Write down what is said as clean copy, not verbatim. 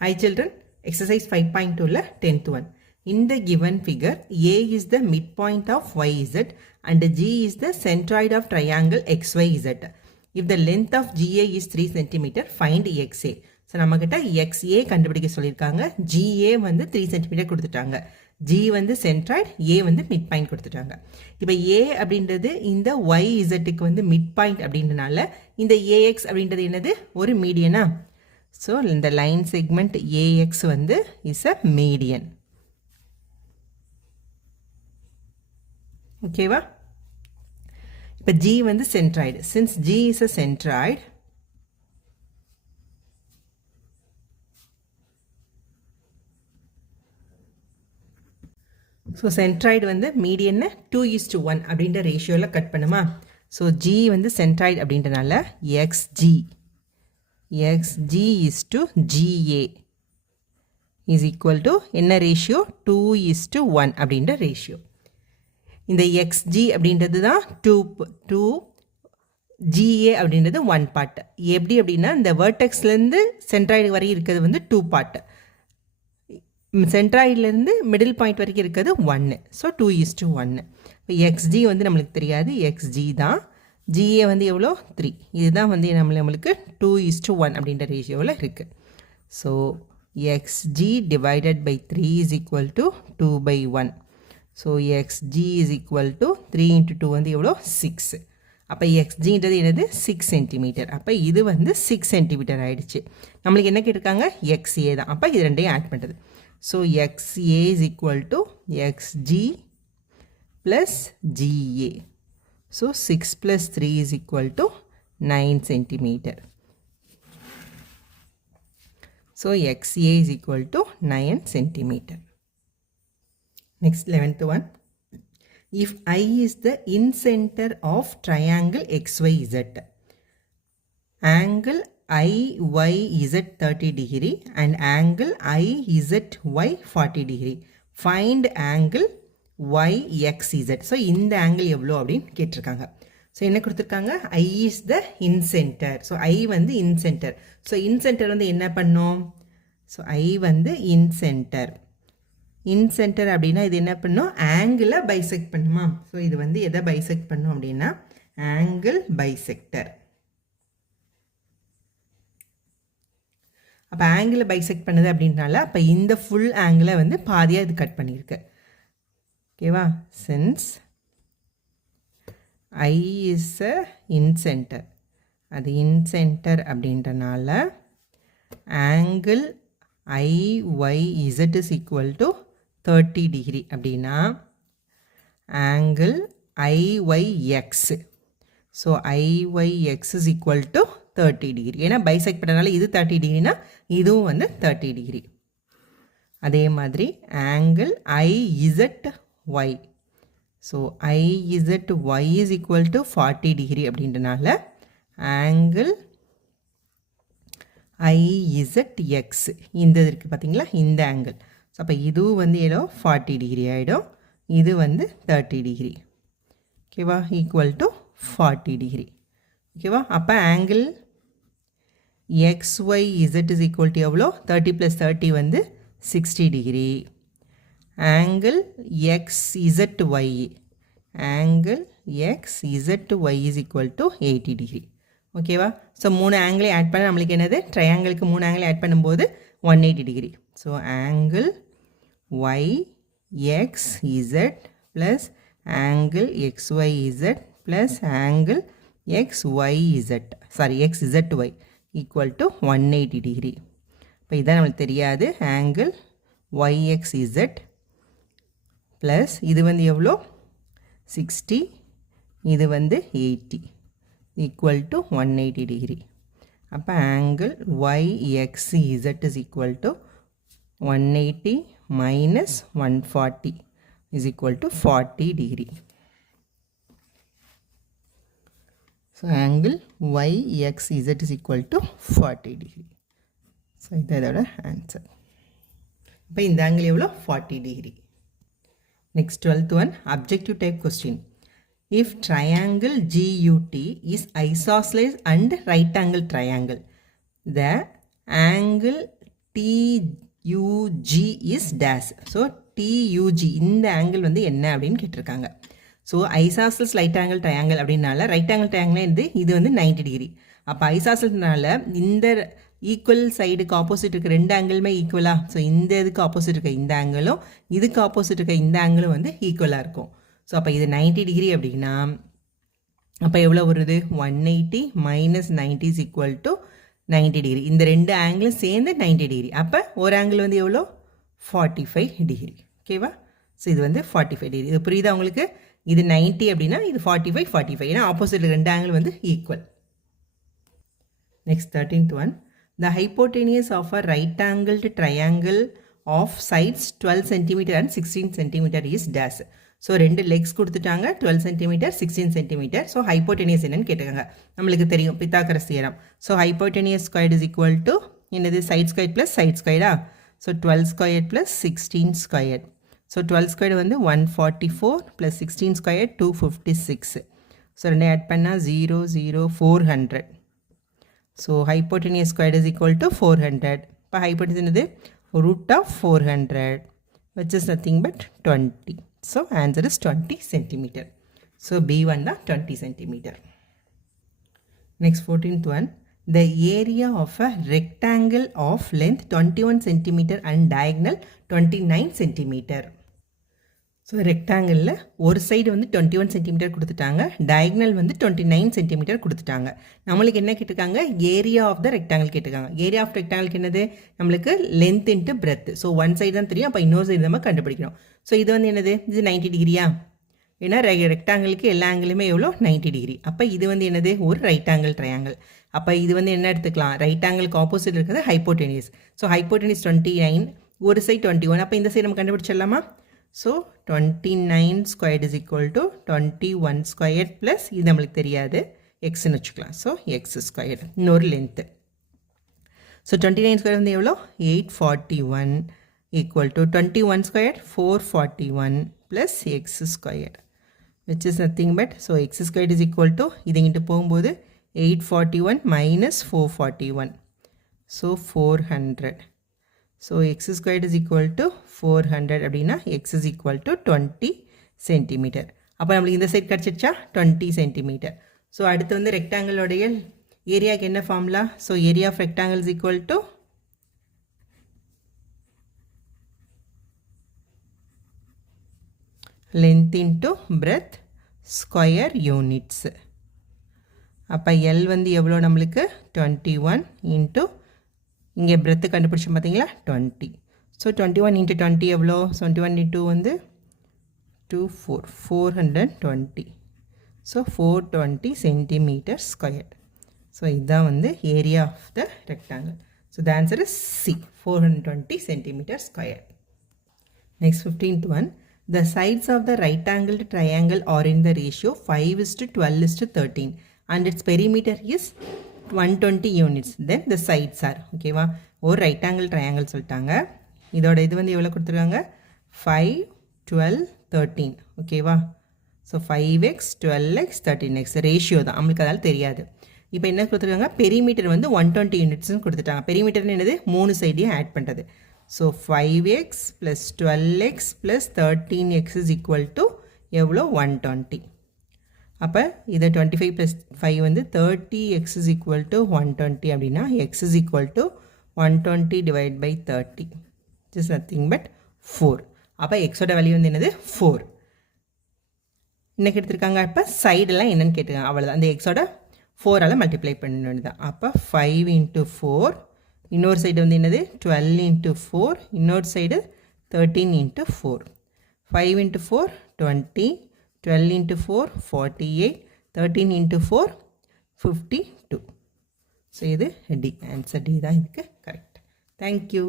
Hi children, exercise 5.2 la 10th one. In the given figure, A is the midpoint of YZ and G is the centroid of triangle XYZ. If the length of GA is 3 cm, find XA. So நம்மகிட்ட XA கண்டுபிடிக்க சொல்லிருக்காங்க. GA வந்து 3 cm கொடுத்துட்டாங்க. G வந்து centroid, A வந்து midpoint கொடுத்துட்டாங்க. இப்போ A அப்படின்றது இந்த YZக்கு வந்து midpoint அப்படின்றனால இந்த AX அப்படின்றது என்னது? ஒரு மீடியனா? So, இந்த line segment AX வந்து is a median. ஓகேவா? இப்போ G வந்து centroid. Since G is a centroid, so centroid வந்து median 2:1 அப்படின்ற ரேஷியோவில் கட் பண்ணுமா? So, G வந்து centroid அப்படின்றனால XG. XG is to GA is equal to என்ன ratio? 2:1 அப்படின்ற ratio. இந்த XG அப்படின்றது தான் 2 GA அப்படின்றது 1 part. எப்படி அப்படின்னா இந்த vertexலேருந்து centroid வரை இருக்கிறது வந்து 2 part. centroidலேருந்து middle point வரைக்கும் இருக்கிறது 1. ஸோ 2:1. இப்போ XG வந்து நம்மளுக்கு தெரியாது, XG தான். GA வந்து எவ்வளோ? 3. இதுதான் வந்து நம்மளுக்கு 2:1 அப்படின்ற ரேஷியோவில் இருக்குது. So XG divided by 3 is equal to 2/1. So XG is equal to 3 into 2 வந்து எவ்வளோ? 6. அப்போ XGன்றது என்னது? 6 cm. அப்போ இது வந்து 6 cm ஆயிடுச்சு. நம்மளுக்கு என்ன கேட்டிருக்காங்க? XA தான். அப்போ இது ரெண்டையும் ஆட் பண்ணுறது. So XA is equal to XG plus GA. So 6 plus 3 is equal to 9 centimeter. So XA is equal to 9 centimeter. Next 11th one. If I is the incenter of triangle XYZ, angle IYZ 30 degree and angle IZY 40 degree. Find angle YXZ. So இந்த angle எவ்வளோ அப்படின்னு கேட்டிருக்காங்க. So என்ன கொடுத்துருக்காங்க? I is the incenter. So I வந்து incenter. So incenter வந்து என்ன பண்ணும்? ஸோ I வந்து incenter. incenter அப்படின்னா இது என்ன பண்ணும்? ஆங்கிளை பைசெக்ட் பண்ணுமா? ஸோ இது வந்து எதை பைசெக்ட் பண்ணும் அப்படின்னா ஆங்கிள் பைசெக்டர். அப்போ ஆங்கிளை பைசெக்ட் பண்ணுது அப்படின்னால அப்போ இந்த ஃபுல் ஆங்கிளை வந்து பாதியாக இது கட் பண்ணியிருக்கு. ஓகேவா? since I is a incenter, அது incenter அப்படின்றனால angle IYZ is equal to 30 degree அப்படின்னா angle IYX. So IYX is equal to 30 degree. ஏன்னா பைசெக்ட் பண்ணனால இது 30 டிகிரினா இதுவும் வந்து 30 டிகிரி. அதே மாதிரி angle IZY. So IZY is equal to 40 degree அப்படின்றனால angle IZX இந்த இருக்குது பார்த்தீங்களா, இந்த ஆங்கிள். ஸோ அப்போ இதுவும் வந்து ஏதோ 40 டிகிரி ஆகிடும், இது வந்து 30 டிகிரி. ஓகேவா? Equal to 40 degree. ஓகேவா? அப்போ angle XYZ is equal to எவ்வளோ? 30 plus 30 வந்து 60 degree. angle XZY, angle XZY is equal to 80 degree. ஓகேவா? ஸோ 3 ஆங்கிளை ஆட் பண்ண நம்மளுக்கு என்னது? ட்ரையாங்கிளுக்கு 3 ஆங்கிளை ஆட் பண்ணும்போது 180 degree. So angle YXZ plus angle XYZ plus angle XZY equal to 180 degree. இப்போ இதான் நம்மளுக்கு தெரியாது. ஆங்கிள் YXZ ப்ளஸ் இது வந்து எவ்வளோ? 60, இது வந்து 80 ஈக்குவல் டு 180 டிகிரி. அப்போ angle YXZ is equal to 180 minus 140 is equal to 40 degree. So angle YXZ is equal to 40 degree. So இது இதோட ஆன்சர். இப்போ இந்த ஆங்கிள் எவ்வளோ? 40 degree. Next 12th one, objective type question. If triangle GUT is isosceles and right angle triangle, the angle TUG is days. So TUG இந்த angle வந்து என்ன அப்படின்னு கேட்டிருக்காங்க. ஸோ ஐசாசல்ஸ் ரைட் ஆங்கிள் ட்ரையாங்கிள் அப்படின்னால ரைட் ஆங்கிள் ட்ரையாங்கிள் இது வந்து 90 degree. அப்போ ஐசாசல்ஸ்னால இந்த ஈக்குவல் சைடுக்கு ஆப்போசிட் இருக்க ரெண்டு ஆங்கிளுமே ஈக்குவலாக. ஸோ இந்த இதுக்கு ஆப்போசிட் இருக்க இந்த ஆங்கிளும் இதுக்கு ஆப்போசிட் இருக்க இந்த ஆங்கிளும் வந்து ஈக்குவலாக இருக்கும். ஸோ அப்போ இது 90 டிகிரி அப்படின்னா அப்போ எவ்வளோ வருது? 180 minus 90 is equal to 90 degree. இந்த ரெண்டு ஆங்கிளும் சேர்ந்து 90 டிகிரி. அப்போ ஒரு ஆங்கிள் வந்து எவ்வளோ? 45 டிகிரி. ஓகேவா? ஸோ இது வந்து 45 டிகிரி. இது புரியுதா உங்களுக்கு? இது 90 அப்படின்னா இது 45 ஏன்னா ஆப்போசிட் ரெண்டு ஆங்கிள் வந்து equal. Next 13th one. The hypotenuse of a right angled triangle of sides 12 cm and 16 cm is dash. So ரெண்டு லெக்ஸ் கொடுத்துட்டாங்க, 12 cm 16 cm. ஸோ ஹைப்போட்டெனியஸ் என்னன்னு கேட்டுக்காங்க. நம்மளுக்கு தெரியும் Pythagoras theorem. So hypotenuse squared is equal to என்னது? Side square plus side ஸ்கொயரா? So 12 square plus 16 square. So 12 square வந்து 144 plus 16 square 256. So ரெண்டு ஆட் பண்ணால் 0 0 400. So hypotenuse squared is equal to 400. இப்போ hypotenuse என்னது? root of 400 which is nothing but 20. So answer is 20 centimeter. So B1 தான் 20 centimeter. Next 14th one. The area of a rectangle of length 21 centimeter and diagonal 29 centimeter. So ரெக்டாங்கிளில் ஒரு side வந்து 21 centimetre கொடுத்துட்டாங்க, diagonal வந்து 29 centimetre கொடுத்துட்டாங்க. நம்மளுக்கு என்ன கேட்டிருக்காங்க? Area of the rectangle கேட்டிருக்காங்க. ஏரியா ஆஃப் ரெக்டாங்கிளுக்கு என்னது? நம்மளுக்கு length into breadth. So one side தான் தெரியும், அப்போ இன்னொரு சைடு நம்ம கண்டுபிடிக்கணும். ஸோ இது வந்து என்னது? இது 90 டிகிரியா? ஏன்னா ரெக்டாங்கிளுக்கு எல்லா ஆங்கிளுமே எவ்வளோ? 90 டிகிரி. அப்போ இது வந்து என்னது? ஒரு ரைட் ஆங்கிள் ட்ரையாங்கிள். அப்போ இது வந்து என்ன எடுத்துக்கலாம்? ரைட் ஆங்கிளுக்கு ஆப்போசிட் இருக்கிறது ஹைப்போட்டெனியஸ். ஸோ ஹைப்போட்டெனியஸ் 29, ஒரு சைடு 21. அப்போ இந்த சைடு நம்ம கண்டுபிடிச்சிடலாமா? So 29 squared is equal to 21 squared plus இது நம்மளுக்கு தெரியாது xன்னு வச்சுக்கலாம். So x squared இன்னொரு length. So 29 squared வந்து எவ்வளோ? 841 equal to 21 squared 441 plus x squared which is nothing but so x squared is equal to இது இங்கிட்டு போகும்போது 841 minus 441. So 400. So x squared is equal to 400 அப்படின்னா x is equal to 20 centimetre. அப்போ நம்மளுக்கு இந்த side கிடச்சிருச்சா? 20 centimetre. So அடுத்து வந்து ரெக்டாங்கிளோடைய ஏரியாவுக்கு என்ன formula? So area of rectangle is equal to length into breadth square units. அப்போ L வந்து எவ்வளோ நம்மளுக்கு? 21 இன்ட்டு இங்கே பிரெத்து கண்டுபிடிச்சோம் பார்த்தீங்களா? 20. ஸோ 21 இன்ட்டு 20 எவ்வளோ? 21 இன்ட்டு வந்து 420. So 420 centimetre square. ஸோ இதுதான் வந்து area of the rectangle. So the answer is C, 420 centimetre square. Next 15th one. The sides of the right angled triangle are in the ratio 5:12:13 and its perimeter is 120 units. Then the sides are ஓகேவா? ஒரு right angle triangle சொல்லிட்டாங்க. இதோட இது வந்து எவ்வளோ கொடுத்துருக்காங்க? 5 12 13 ஓகேவா? So 5x 12x 13x ratio தான், நம்மளுக்கு அதால் தெரியாது. இப்போ என்ன கொடுத்துருக்காங்க? பெரிமீட்டர் வந்து 120 யூனிட்ஸ்னு கொடுத்துட்டாங்க. பெரிமீட்டர்னு என்னது? மூணு சைடையும் ஆட் பண்ணுறது. So 5x + 12x + 13x is equal to எவ்வளோ? 120. அப்போ இதை 25 + 5 வந்து 30x இஸ் ஈக்குவல் டு 120 அப்படின்னா x is equal to 120 divide by 30 is nothing but 4. அப்போ எக்ஸோட வேல்யூ வந்து என்னது? 4. என்ன எடுத்திருக்காங்க? இப்போ சைடெல்லாம் என்னென்னு கேட்டுருக்காங்க, அவ்வளோதான். அந்த எக்ஸோட 4ஆல் மல்டிப்ளை பண்ண வேண்டியதான். அப்போ 5 × 4, இன்னொரு சைடு வந்து என்னது? 12 × 4, இன்னொரு சைடு 13 × 4. 5 × 4 20, 12 × 4 48, 13 × 4 52. ஸோ இது D, ஆன்சர் D தான் இதுக்கு கரெக்ட். தேங்க்யூ.